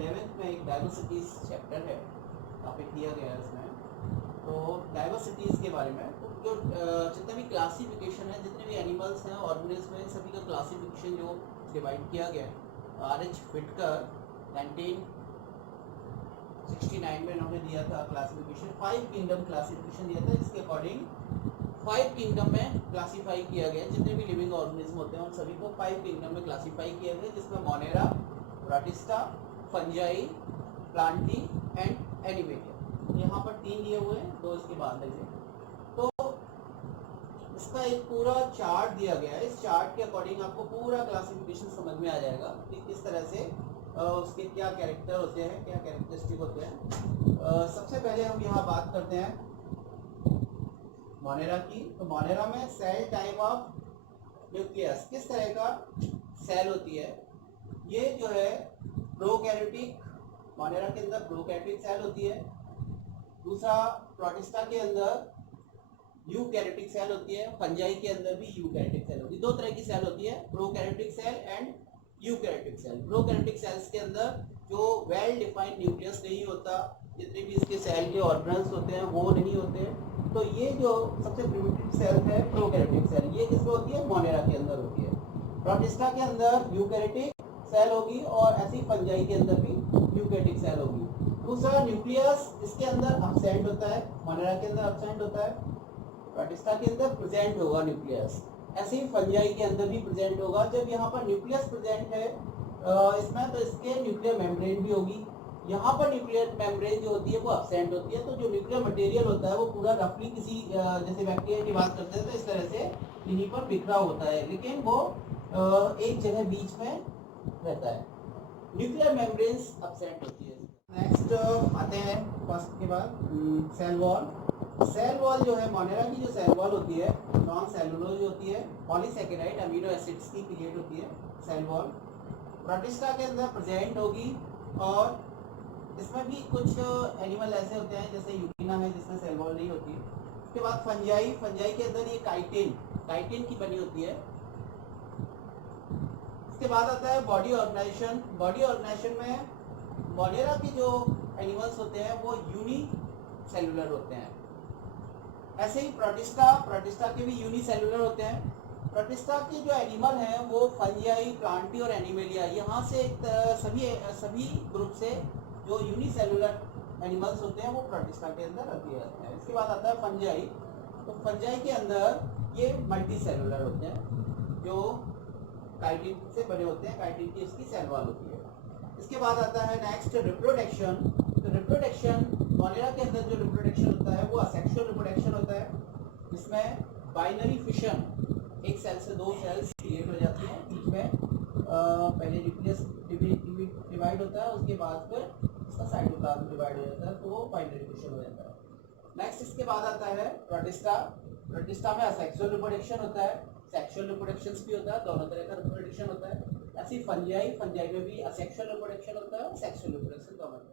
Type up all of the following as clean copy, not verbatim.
11th में एक diversities chapter है, टॉपिक दिया गया है उसमें। तो डाइवर्सिटीज के बारे में तो जो जितने भी क्लासिफिकेशन है, जितने भी एनिमल्स हैं ऑर्गेनिज्म में, सभी का क्लासिफिकेशन जो डिवाइड किया गया है, R.H. व्हिटकर 1969 में इन्होंने दिया था क्लासिफिकेशन, 5 किंगडम क्लासिफिकेशन दिया था। इसके अकॉर्डिंग 5 किंगडम में क्लासीफाई किया गया, जितने भी लिविंग ऑर्गेनिज्म होते हैं उन सभी को 5 किंगडम में क्लासीफाई किया गया, जिसमें Monera, protista, fungi, Plantae and animalia. यहाँ पर 3 दिए हुए हैं, 2 इसके बाद लगे। तो इसका एक पूरा चार्ट दिया गया है। इस चार्ट के अकॉर्डिंग आपको पूरा क्लासिफिकेशन समझ में आ जाएगा कि किस तरह से उसके क्या कैरेक्टर होते हैं, क्या कैरेक्टरिस्टिक होते हैं। सबसे पहले हम यहाँ बात करते हैं मोनेरा की। तो मोनेरा में सेल टाइप ऑफ न्यूक्लियस, किस तरह का सेल होती है। ये जो है प्रोकैरियोटिक, मोनेरा के अंदर प्रोकैरियोटिक सेल होती है। दूसरा प्रोटिस्टा के अंदर यूकैरियोटिक सेल होती है। फंजाई के अंदर भी यूकैरियोटिक सेल होती है। 2 तरह की सेल होती है, prokaryotic cell and eukaryotic cell. Prokaryotic cells के अंदर जो वेल डिफाइंड न्यूक्लियस नहीं होता, जितने भी इसके सेल के ऑर्गेनल्स होते हैं वो नहीं होते। तो ये जो सबसे प्रिमिटिव सेल है प्रोकैरियोटिक सेल, ये किसमें होती है, मोनेरा के अंदर होती है। प्रोटिस्टा के अंदर यूकैरियोटिक सेल होगी और ऐसी फंजाई के अंदर भी यूकैरियोटिक सेल होगी। दूसरा न्यूक्लियस इसके अंदर एब्सेंट होता है, मोनेरा के अंदर एब्सेंट होता है, प्रोटिस्टा के अंदर प्रेजेंट होगा न्यूक्लियस। ऐसे ही फंजाई के अंदर भी प्रेजेंट होगा। जब यहाँ पर न्यूक्लियस प्रेजेंट है इसमें, तो इसके न्यूक्लियर मेम्ब्रेन भी होगी। यहाँ पर न्यूक्लियर मेम्ब्रेन जो होती है वो एब्सेंट होती है। तो जो न्यूक्लियर मटेरियल होता है वो पूरा रफली किसी जैसे बैक्टीरिया की बात करते हैं तो इस तरह से इन्हीं पर बिखरा होता है, लेकिन वो एक जगह बीच में रहता है। न्यूक्लियर मेम्ब्रेन्स एब्सेंट होती है। नेक्स्ट आते हैं फर्स्ट के बाद सेल वॉल। सेल वॉल जो है मोनेरा की जो सेल वॉल होती है नॉन सेलुलोज होती है, पॉलीसैकेराइड अमीनो एसिड्स की क्रिएट होती है सेल वॉल। प्रोटिस्टा के अंदर प्रेजेंट होगी और इसमें भी कुछ एनिमल ऐसे होते हैं जैसे यूरिना है जिसमें सेल वॉल नहीं होती। उसके बाद फंजाई, फंजाई के अंदर ये काइटिन की बनी होती है। उसके बाद आता है बॉडी ऑर्गेनाइजेशन। बॉडी ऑर्गेनाइजेशन में मोनेरा के जो एनिमल्स होते हैं वो यूनिसेलुलर होते हैं। ऐसे ही प्रोटिस्टा के भी यूनिसेलुलर होते हैं। प्रोटिस्टा के जो एनिमल हैं वो फंजाई, प्लांटी और एनिमेलिया, यहाँ से सभी ग्रुप से जो यूनिसेलुलर एनिमल्स होते हैं वो प्रोटिस्टा के अंदर रखे जाते हैं। इसके बाद आता है फंजाई। तो फंजाई के अंदर ये मल्टी सेलुलर होते हैं जो काइटिन से बने होते हैं, काइटिन की इसकी सेल वॉल होती है। इसके बाद आता है नेक्स्ट रिप्रोडक्शन। तो रिप्रोडक्शन मोनेरा के अंदर जो रिप्रोडक्शन होता है वो असेक्सुअल रिप्रोडक्शन होता है, जिसमें बाइनरी फिशन, एक सेल से 2 सेल्स क्रिएट हो जाती हैं। बीच में पहले न्यूक्लियस डिवाइड होता है, उसके बाद फिर इसका साइटोप्लाज्म डिवाइड हो जाता है, तो वो बाइनरी फिशन हो जाता है। नेक्स्ट इसके बाद आता है प्रोटिस्टा। प्रोटिस्टा में असेक्सुअल रिप्रोडक्शन होता है, सेक्सुअल रिप्रोडक्शन भी होता है, दोनों तरह का रिप्रोडक्शन होता है। ऐसी फंजाई में भी असेक्सुअल रिप्रोडक्शन होता है और सेक्सुअल रिप्रोडक्शन दोनों तरह का।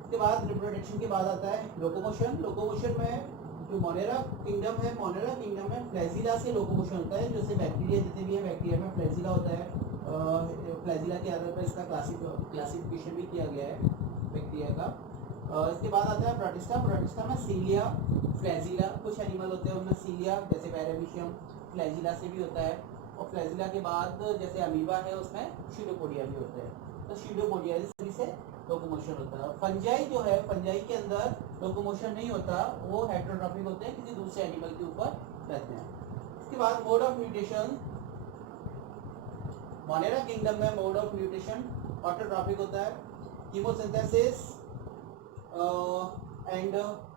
इसके बाद रिप्रोडक्शन के बाद आता है लोकोमोशन। लोकोमोशन में जो मोनेरा किंगडम है, मोनेरा किंगडम में फ्लैजिला से लोकोमोशन होता है। जैसे बैक्टीरिया जितने भी है, बैक्टीरिया में फ्लैजिला होता है। फ्लैजिला के आधार पर इसका क्लासिफिकेशन भी किया गया है बैक्टीरिया का। इसके बाद आता है प्रोटिस्टा। प्रोटिस्टा में सीलिया, फ्लैजिला, कुछ एनिमल होते हैं उनमें सीलिया जैसे पैरामीशियम फ्लैजिला से भी होता है। और फ्लैजिला के बाद जैसे अमीबा है उसमें शीडोपोडिया भी होते हैं। तो शीडोपोडिया से लोकोमोशन होता है। और फंजाई जो है, फंजाई के अंदर लोकोमोशन नहीं होता, वो हेटेरोट्रॉपिक होते हैं, किसी दूसरे एनिमल के ऊपर रहते हैं। इसके बाद mode of mutation. Monera kingdom में मोड ऑफ म्यूटेशन ऑटोट्रॉपिक होता है। कीमोसिंथेसिस एंड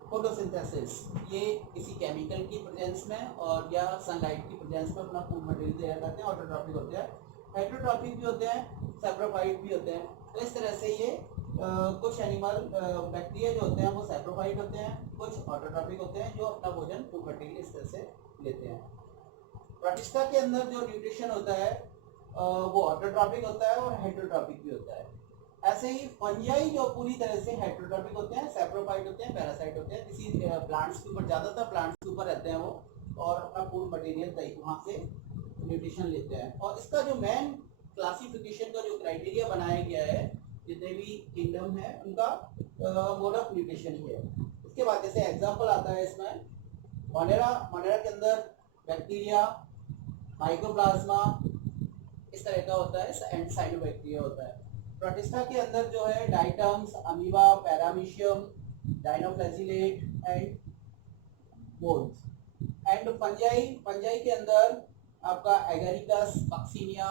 फोटोसिंथेसिस, ये किसी केमिकल की प्रेजेंस में और या सनलाइट की प्रेजेंस में अपना फूड मटेरियल तैयार करते हैं, ऑटोट्रॉपिक होते हैं। हेटेरोट्रॉपिक भी होते हैं, सैप्रोफाइट भी होते हैं। तो इस तरह से ये कुछ एनिमल बैक्टीरिया जो होते हैं वो सैप्रोफाइट होते हैं, कुछ ऑटोट्रॉपिक होते हैं जो अपना भोजन फूड मटेरियल इस तरह से लेते हैं। प्रोटिस्टा के अंदर जो न्यूट्रिशन होता है वो ऑटोट्रॉपिक होता है और हेटेरोट्रॉपिक भी होता है। ऐसे ही फंजाई जो पूरी तरह से हेटेरोट्रॉपिक होते हैं, सैप्रोफाइट होते हैं, पैरासाइट होते हैं, किसी प्लांट्स के ऊपर, ज़्यादातर प्लांट्स के ऊपर रहते हैं वो, और अपना फूड मटेरियल वहाँ से न्यूट्रिशन लेते हैं। और इसका जो मेन क्लासिफिकेशन का जो क्राइटेरिया बनाया गया है जितने भी किंगडम है उनका मोड ऑफ म्यूटेशन ही है। उसके बाद जैसे एग्जांपल आता है इसमें मोनेरा के अंदर बैक्टीरिया, माइकोप्लाज्मा इस तरह का होता है एंड साइनोबैक्टीरिया होता है। प्रोटिस्टा के अंदर जो है diatoms, amoeba, paramecium, dinoflagellate and molds. And fungi के अंदर आपका एगेरिकस, पक्सीनिया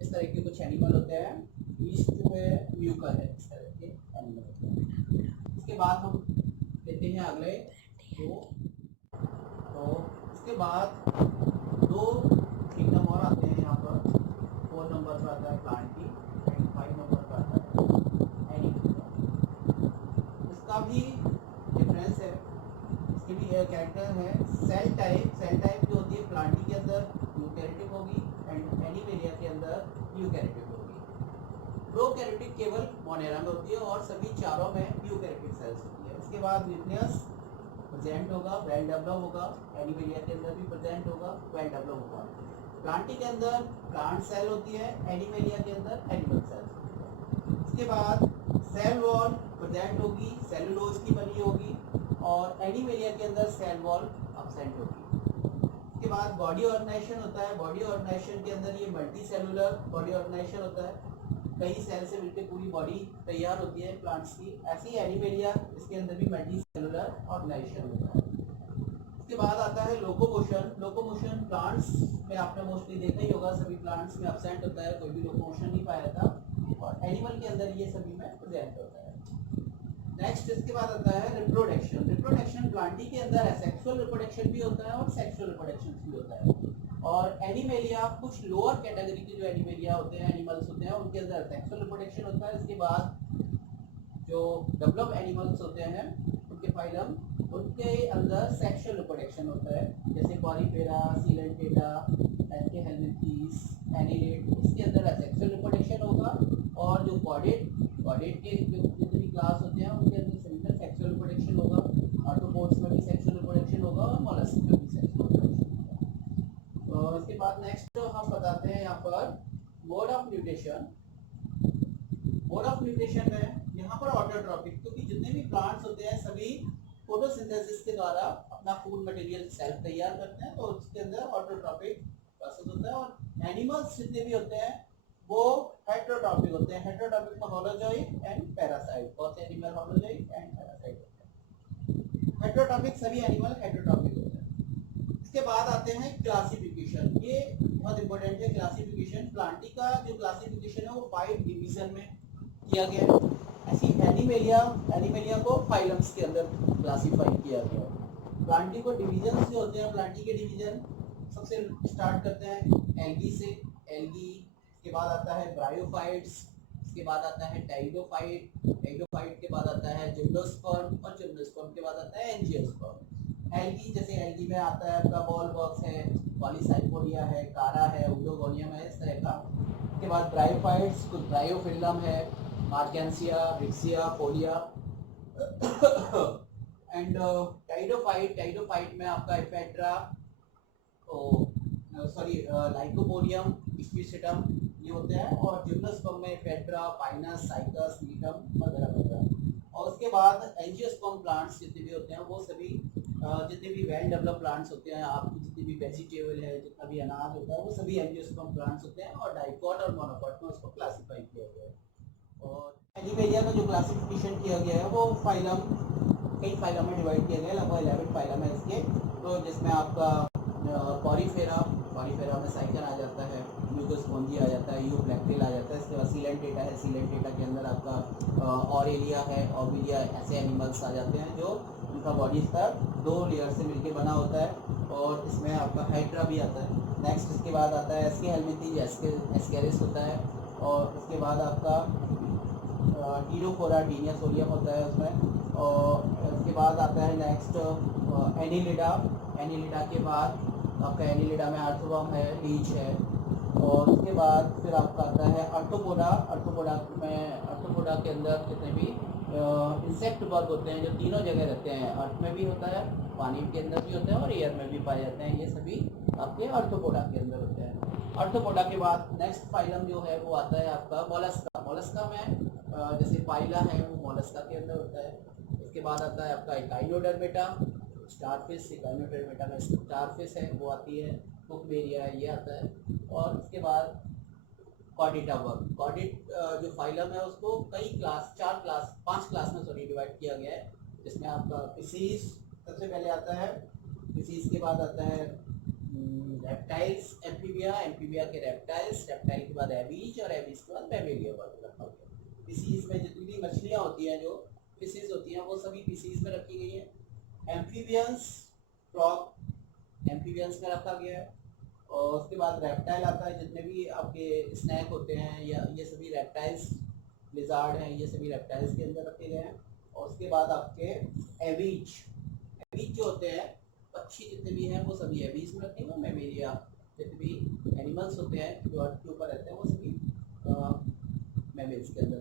इस तरह के कुछ एनिमल होते हैं। ईस्ट जो है म्यूकर है, इस तरह के एनिमल होते हैं। इसके बाद हम लेते हैं अगले दो, तो इसके बाद दो किंगडम और आते हैं यहाँ पर। 4 नंबर पर आता है प्लांटी एंड 5 नंबर पर आता है एनिमल। इसका भी डिफरेंस है, इसके भी कैरेक्टर है। सेल टाइप जो होती है प्लांटी के अंदर यूकैरियोटिक होगी एंड एनिमेलिया के अंदर यूकैरियोटिक होगी। प्रोकैरियोटिक केवल मोनेरा में होती है और सभी चारों में यूकैरियोटिक सेल्स होती है। इसके बाद न्यूक्लियस प्रेजेंट होगा, वेल डेवलप होगा, एनिमेलिया के अंदर भी प्रेजेंट होगा, वेल डेवलप होगा। प्लांटी के अंदर प्लांट सेल होती है, एनिमेलिया के अंदर एनिमल सेल्स होती है। इसके बाद सेल वॉल प्रेजेंट होगी, सेलुलोज की बनी होगी, और एनिमेलिया के अंदर सेल वॉल एब्सेंट होगी। इसके बाद बॉडी ऑर्गेनाइजेशन होता है। बॉडी ऑर्गेनाइजेशन के अंदर ये मल्टी सेलुलर बॉडी ऑर्गेनाइजेशन होता है, कई सेल से मिलकर पूरी बॉडी तैयार होती है प्लांट्स की। ऐसी एनिमेलिया, इसके अंदर भी मल्टी सेलुलर ऑर्गेनाइजेशन होता है। इसके बाद आता है लोकोमोशन प्लांट्स में आपने मोस्टली देखा ही होगा, सभी प्लांट्स में एब्सेंट होता है, कोई भी लोकोमोशन नहीं पाया था, और एनिमल के अंदर ये सभी में प्रेजेंट होता है। नेक्स्ट इसके बाद आता है रिप्रोडक्शन प्लांटी के अंदर सेक्सुअल रिप्रोडक्शन भी होता है और सेक्सुअल रिप्रोडक्शन भी होता है। और एनिमेलिया, कुछ लोअर कैटेगरी के जो एनिमेलिया होते हैं, एनिमल्स होते हैं, उनके अंदर सेक्सुअल रिप्रोडक्शन होता है। इसके बाद जो डेवलप एनिमल्स होते हैं उनके फाइलम, उनके अंदर सेक्सुअल रिप्रोडक्शन होता है, जैसे पॉलीफेरा, सीलेंटेटा, एस्केहेलमिंथीस, एनिलेट, इसके अंदर सेक्सुअल रिप्रोडक्शन होगा। और जो कॉर्डेट के जो जितनी क्लास होते हैं उनके अंदर सभी में सेक्सुअल रिप्रोडक्शन होगा। आर्थ्रोपोड्स में भी सेक्सुअल रिप्रोडक्शन होगा और मोलस्क में भी सेक्सुअल रिप्रोडक्शन होगा। और इसके बाद नेक्स्ट हम बताते हैं यहाँ पर mode of mutation. Mode of mutation में यहाँ पर ऑटोट्रॉपिक, क्योंकि जितने भी प्लांट्स होते हैं सभी फोटोसिंथेसिस के द्वारा अपना फूड मटेरियल सेल्फ तैयार करते हैं, तो उसके अंदर ऑटोट्रॉपिक प्रोसेस होता है। और एनिमल्स जितने भी होते हैं वो हेटेरोट्रॉपिक होते हैं। हेटेरोट्रॉपिक में होलोजोइक एंड पैरासाइट, बहुत से एनिमल होलोजोइक एंड पैरासाइट होते हैं। हेटेरोट्रॉपिक सभी एनिमल हेटेरोट्रॉपिक होते हैं। इसके बाद आते हैं क्लासिफिकेशन, ये बहुत इंपॉर्टेंट है क्लासिफिकेशन। प्लांटी का जो क्लासिफिकेशन है वो 5 डिवीजन में किया गया है। ऐसी एनिमेलिया को फाइलम्स के अंदर क्लासिफाई किया गया है। प्लांटी को डिवीजन जो होते हैं, प्लांटी के डिवीजन सबसे स्टार्ट करते हैं एल्गी से। एल्गी के बाद आता है ब्रायोफाइट्स, इसके बाद आता है टाइडोफाइट, टाइडोफाइट के बाद आता है जिम्नोस्पर्म, और जिम्नोस्पर्म के बाद आता है एंजियोस्पर्म। एल्गी, जैसे एल्गी में आता है आपका बॉलवर्क्स है, पॉलीसाइपोडिया है, कारा है, उडोगोनियम है, इस तरह का। उसके बाद ब्रायोफाइट्स, कुछ ब्रायोफिल्लम है, मार्केंसिया, रिक्सिया, फोलिया। एंड टाइडोफाइट में आपका एफेड्रा, लाइकोपोडियम, स्पीसिटम ये होते हैं। और जिम्नोस्पर्म में फेड्रा, पाइनस, साइकस, नीटम वगैरह। और उसके बाद एंजियोस्पर्म प्लांट्स जितने भी होते हैं वो सभी जितने भी वेल डेवलप प्लांट्स होते हैं, आपकी जितनी भी वेजिटेबल है, जितना भी अनाज होता है, वो सभी एंजियोस्पर्म प्लांट्स होते हैं। और डाइकॉट और मोनोकॉट में उसको क्लासिफाई किया गया है। और एनिमेलिया का जो क्लासिफिकेशन किया गया है वो कई फाइलम में डिवाइड किया गया है, लगभग 11 फाइलम है इसके। तो जिसमें आपका पॉलीफेरा में साइकन आ जाता है, यूगोस्पोंजी आ जाता है, यूप्लेक्टिल आ जाता है। इसके बाद सीलेंटेटा है, सीलेंटेटा के अंदर आपका ऑरेलिया है, ऑबिलिया, ऐसे एनिमल्स आ जाते हैं जो उनका बॉडी स्तर 2 लेयर से मिलके बना होता है। और इसमें आपका हाइड्रा भी आता है। नेक्स्ट इसके बाद आता है एस्केहेलमिंथीस, एस्केरिस होता है। और उसके बाद आपका टीरोफोरा, डीनिया सोलियम होता है उसमें। और उसके बाद आता है नेक्स्ट एनिलिडा के बाद आपका एनिलिडा में आर्थ्रोवर्म है, लीच है। और उसके बाद फिर आपका आता है आर्थ्रोपोडा के अंदर जितने भी इंसेक्ट वर्ग होते हैं जो तीनों जगह रहते हैं, अर्थ में भी होता है, पानी के अंदर भी होते हैं और एयर में भी पाए जाते हैं, ये सभी आपके आर्थ्रोपोडा के अंदर होते हैं। आर्थ्रोपोडा के बाद नेक्स्ट फाइलम जो है वो आता है आपका मोलस्का। मोलस्का में जैसे पाइला है वो मोलस्का के अंदर होता है। उसके बाद आता है आपका इकाइनोडर्मेटा, स्टारफिश। इकाइनोडर्मेटा में स्टारफिश है वो आती है। बुकबेरिया है ये आता है। और उसके बाद कॉर्डेटा वर्ग। कॉर्डेट जो फाइलम है उसको कई क्लास, 5 क्लास में डिवाइड किया गया है, जिसमें आपका फिशीज सबसे पहले आता है। फिशीज के बाद आता है रेप्टाइल्स, एम्फीबिया, एम्फीबिया के रेप्टाइल्स, रेप्टाइल के बाद एबीज और एबीज के बाद मैमेलिया वर्ग रखा गया। फिशीज में जितनी भी मछलियाँ होती हैं, जो फिशीज होती हैं, वो सभी फिशीज में रखी गई हैं। एम्फीबियंस, फ्रॉग, एम्फीबियंस में रखा गया है। और उसके बाद रेप्टाइल आता है, जितने भी आपके स्नैक होते हैं या ये सभी रेप्टाइल्स, लिजार्ड हैं, ये सभी रेप्टाइल्स के अंदर रखे गए हैं। और उसके बाद आपके एवीज, एवीज जो होते हैं, पक्षी जितने भी हैं वो सभी एवीज में रखे हुए। मैमेलिया जितने भी एनिमल्स होते हैं जो अर्थ के ऊपर रहते हैं वो सभी मैमल्स के अंदर